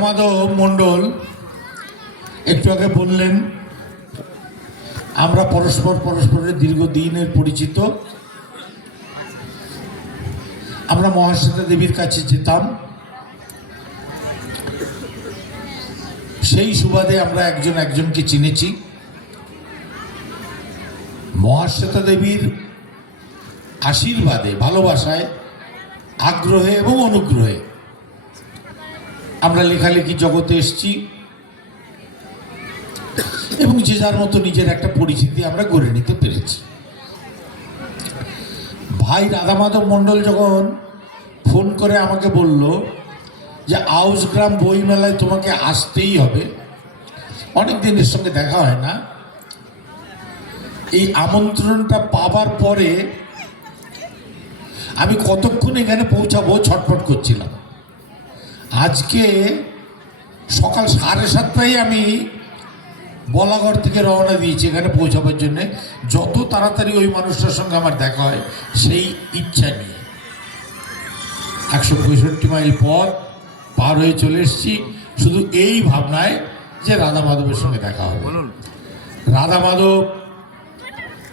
মাধব মণ্ডল, একটু আগে বললেন, আমরা পরস্পর পরস্পরের দীর্ঘদিনের পরিচিত। আমরা মহাশ্বেতা দেবীর কাছে যেতাম। সেই সুবাদে আমরা একজন একজনকে চিনেছি। মহাশ্বেতা দেবীর আশীর্বাদে, ভালোবাসায়, আগ্রহে এবং অনুগ্রহে আমরা লেখালেখি জগতে এসেছি। এবং যে যার মতো নিজের একটা পরিচিতি আমরা গড়ে নিতে পেরেছি। ভাই রাধামাধব মণ্ডল যখন ফোন করে আমাকে বলল যে আউসগ্রাম বইমেলায় তোমাকে আসতেই হবে। অনেক দিনের সঙ্গে দেখা হয় না। এই আমন্ত্রণটা পাবার পরে আমি কতক্ষণ এখানে পৌঁছাবো ছটফট করছিলাম। আজকে সকাল সাড়ে সাতটায় আমি বলাগড় থেকে রওনা দিয়েছি এখানে পৌঁছাবার জন্যে। যত তাড়াতাড়ি ওই মানুষটার সঙ্গে আমার দেখা হয় সেই ইচ্ছা নিয়ে। একশো পঁয়ষট্টি মাইল পথ পার হয়ে চলে এসেছি। শুধু এই ভাবনায় যে রাধা মাধবের সঙ্গে দেখা হবে। রাধা মাধব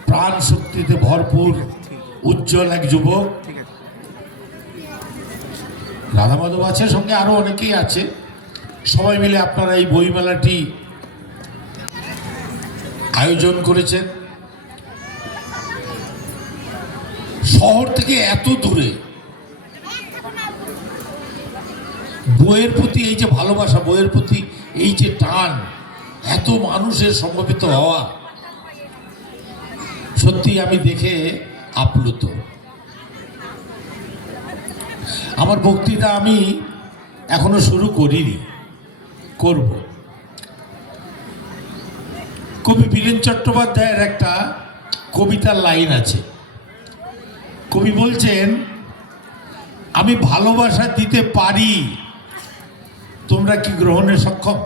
প্রাণ শক্তিতে ভরপুর উজ্জ্বল এক যুবক। রাধা মাধব আছে, সঙ্গে আরও অনেকেই আছে। সবাই মিলে আপনারা এই বইমেলাটি আয়োজন করেছেন। শহর থেকে এত দূরে। বইয়ের প্রতি এই যে ভালোবাসা, বইয়ের প্রতি এই যে টান, এত মানুষের সম্ভাবিত হওয়া সত্যি আমি দেখে আপ্লুত। আমার বক্তৃতা আমি এখনও শুরু করিনি, করব। কবি বীরেন চট্টোপাধ্যায়ের একটা কবিতার লাইন আছে। কবি বলছেন, আমি ভালোবাসা দিতে পারি, তোমরা কি গ্রহণে সক্ষম?